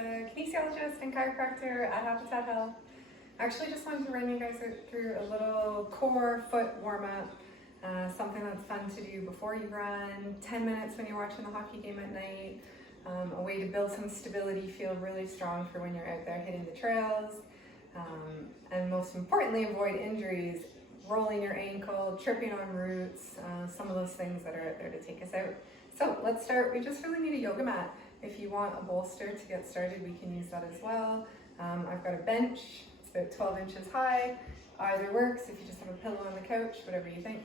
Melissa, kinesiologist and chiropractor at Habitat Health. I actually just wanted to run you guys through a little core foot warm-up, something that's fun to do before you run, 10 minutes when you're watching the hockey game at night, a way to build some stability, feel really strong for when you're out there hitting the trails, and most importantly, avoid injuries, rolling your ankle, tripping on roots, some of those things that are out there to take us out. So let's start. We just really need a yoga mat. If you want a bolster to get started, we can use that as well. I've got a bench, it's about 12 inches high. Either works if you just have a pillow on the couch, whatever you think.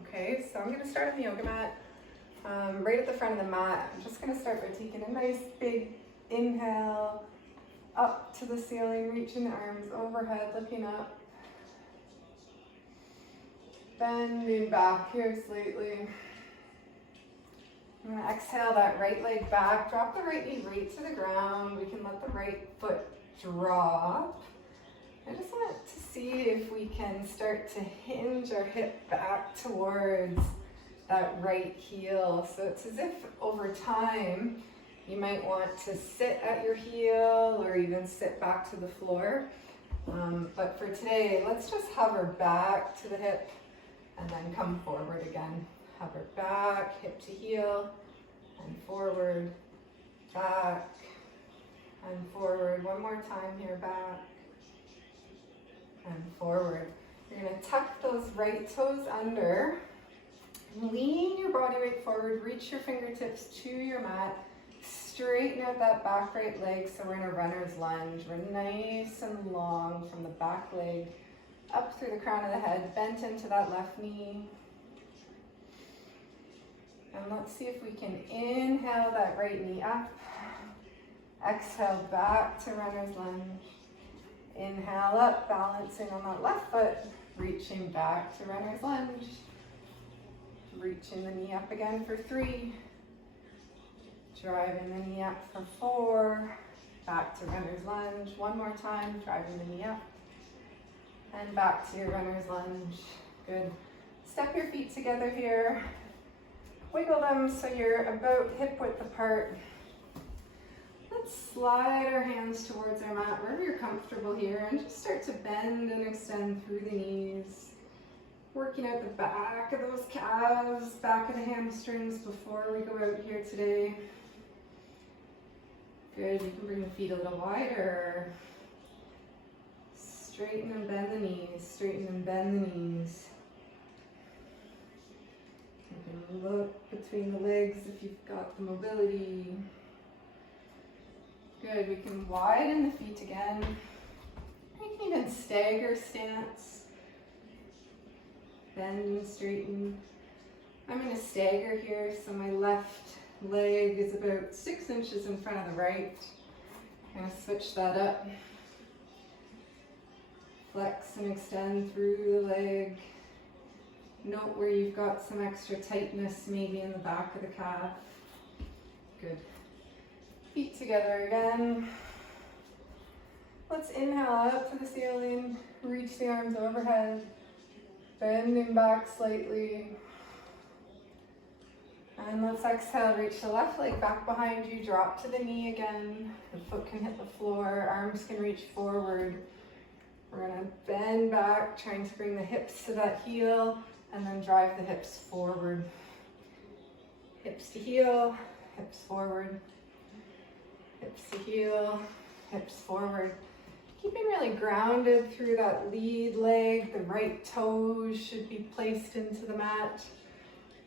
Okay, so I'm gonna start on the yoga mat. Right at the front of the mat, I'm just gonna start by taking a nice big inhale up to the ceiling, reaching the arms overhead, looking up. Bending back here slightly. I'm going to exhale that right leg back, drop the right knee right to the ground. We can let the right foot drop. I just want to see if we can start to hinge our hip back towards that right heel. So it's as if over time you might want to sit at your heel or even sit back to the floor. But for today, let's just hover back to the hip and then come forward again. Hover back, hip to heel, and forward, back, and forward. One more time here, back, and forward. You're gonna tuck those right toes under, lean your body weight forward, reach your fingertips to your mat, straighten out that back right leg, so we're in a runner's lunge. We're nice and long from the back leg up through the crown of the head, bent into that left knee. And let's see if we can inhale that right knee up. Exhale back to runner's lunge. Inhale up, balancing on that left foot, reaching back to runner's lunge. Reaching the knee up again for 3. Driving the knee up for 4. Back to runner's lunge. One more time, driving the knee up. And back to your runner's lunge. Good. Step your feet together here. Wiggle them so you're about hip width apart. Let's slide our hands towards our mat wherever you're comfortable here and just start to bend and extend through the knees. Working out the back of those calves, back of the hamstrings before we go out here today. Good, you can bring the feet a little wider. Straighten and bend the knees, straighten and bend the knees. You can look between the legs if you've got the mobility. Good, we can widen the feet again. You can even stagger stance. Bend and straighten. I'm going to stagger here, so my left leg is about 6 inches in front of the right. I'm going to switch that up. Flex and extend through the leg. Note where you've got some extra tightness, maybe in the back of the calf. Good. Feet together again. Let's inhale up to the ceiling, reach the arms overhead, bending back slightly. And let's exhale, reach the left leg back behind you, drop to the knee again. The foot can hit the floor, arms can reach forward. We're gonna bend back, trying to bring the hips to that heel, and then drive the hips forward. Hips to heel, hips forward. Hips to heel, hips forward. Keeping really grounded through that lead leg. The right toes should be placed into the mat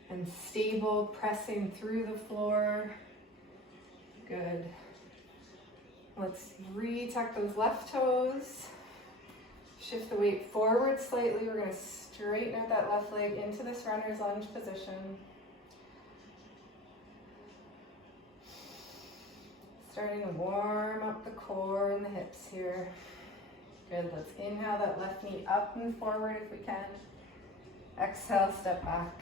and stable, pressing through the floor. Good. Let's re-tuck those left toes. Shift the weight forward slightly. We're going to straighten out that left leg into this runner's lunge position. Starting to warm up the core and the hips here. Good, let's inhale that left knee up and forward if we can. Exhale, step back.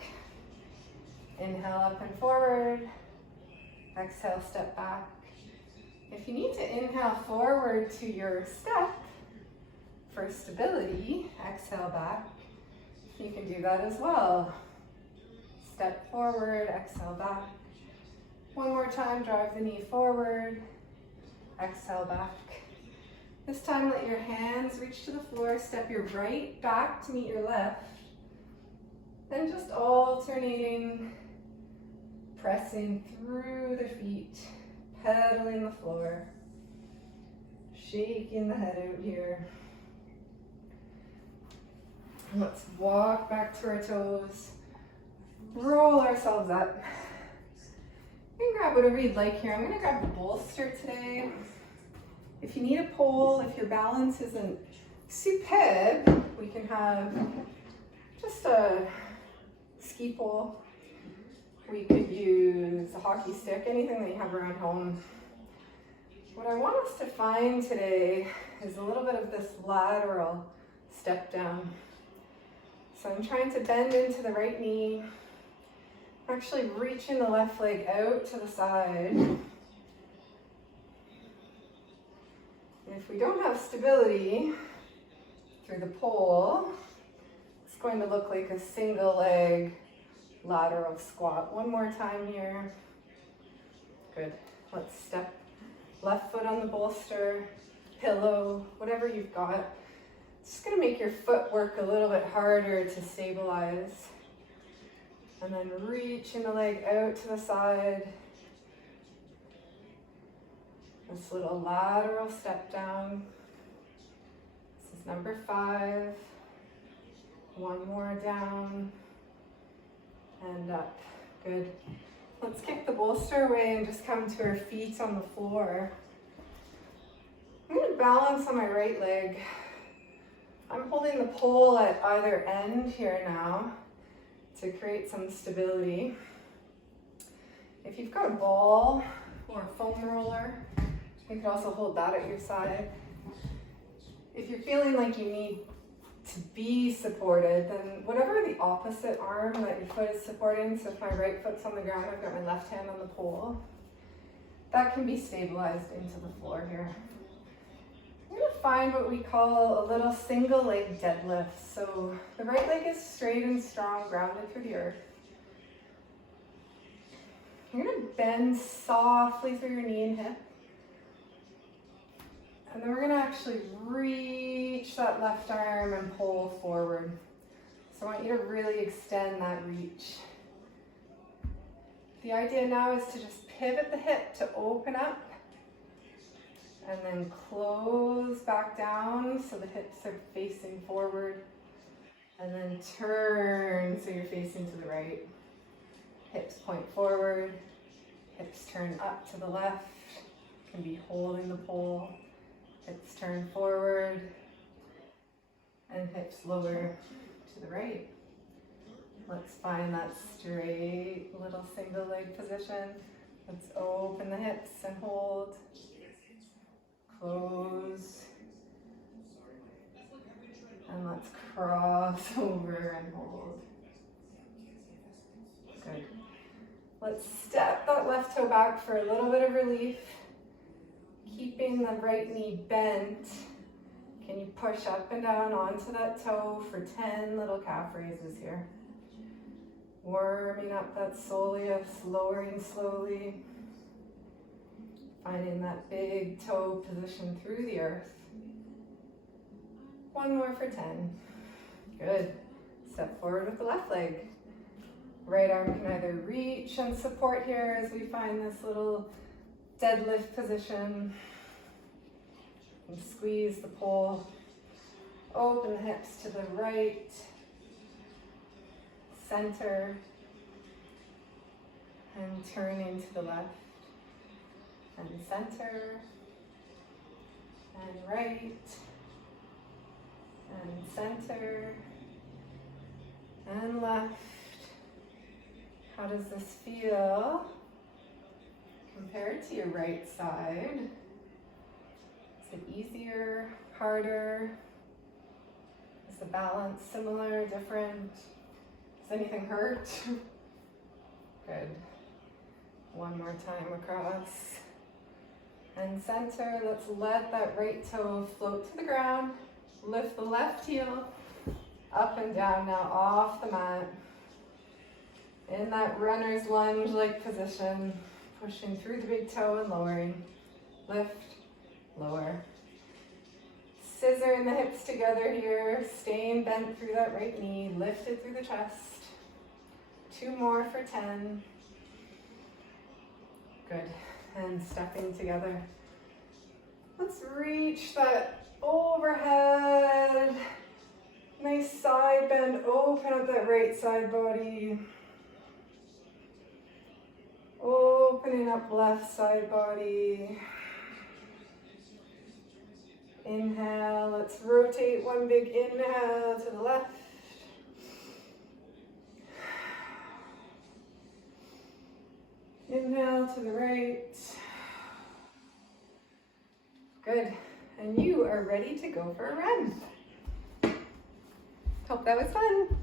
Inhale up and forward. Exhale, step back. If you need to inhale forward to your step for stability, exhale back. You can do that as well. Step forward, exhale back. One more time, drive the knee forward. Exhale back. This time let your hands reach to the floor, step your right back to meet your left. Then just alternating, pressing through the feet, pedaling the floor, shaking the head out here. And let's walk back to our toes, roll ourselves up. You can grab whatever you'd like here. I'm gonna grab the bolster today. If you need a pole, if your balance isn't superb, we can have just a ski pole. We could use a hockey stick, anything that you have around home. What I want us to find today is a little bit of this lateral step down. So I'm trying to bend into the right knee, actually reaching the left leg out to the side. And if we don't have stability through the pole, it's going to look like a single leg lateral squat. One more time here. Good. Let's step left foot on the bolster, pillow, whatever you've got. It's just going to make your foot work a little bit harder to stabilize. And then reaching the leg out to the side. This little lateral step down. This is number 5. One more down and up. Good. Let's kick the bolster away and just come to our feet on the floor. I'm going to balance on my right leg. I'm holding the pole at either end here now to create some stability. If you've got a ball or a foam roller, you can also hold that at your side. If you're feeling like you need to be supported, then whatever the opposite arm that your foot is supporting, so if my right foot's on the ground, I've got my left hand on the pole, that can be stabilized into the floor here. I'm going to find what we call a little single leg deadlift. So the right leg is straight and strong, grounded through the earth. You're going to bend softly through your knee and hip. And then we're going to actually reach that left arm and pull forward. So I want you to really extend that reach. The idea now is to just pivot the hip to open up and then close back down so the hips are facing forward. And then turn so you're facing to the right. Hips point forward, hips turn up to the left. You can be holding the pole. Hips turn forward and hips lower to the right. Let's find that straight little single leg position. Let's open the hips and hold. Close. And let's cross over and hold. Good. Let's step that left toe back for a little bit of relief. Keeping the right knee bent. Can you push up and down onto that toe for 10 little calf raises here? Warming up that soleus, lowering slowly. Finding that big toe position through the earth. One more for 10. Good. Step forward with the left leg. Right arm can either reach and support here as we find this little deadlift position. And squeeze the pole. Open the hips to the right. Center. And turning to the left. And center. And right. And center. And left. How does this feel compared to your right side? Is it easier, harder? Is the balance similar, different? Does anything hurt? Good. One more time across. And center, let's let that right toe float to the ground. Lift the left heel up and down now off the mat. In that runner's lunge-like position, pushing through the big toe and lowering. Lift, lower. Scissoring the hips together here, staying bent through that right knee, lifted through the chest. 2 more for 10. Good, and stepping together. Let's reach that overhead. Nice side bend, open up that right side body. Opening up left side body. Inhale, let's rotate one big inhale to the left. Inhale to the right. Good, and you are ready to go for a run. Hope that was fun.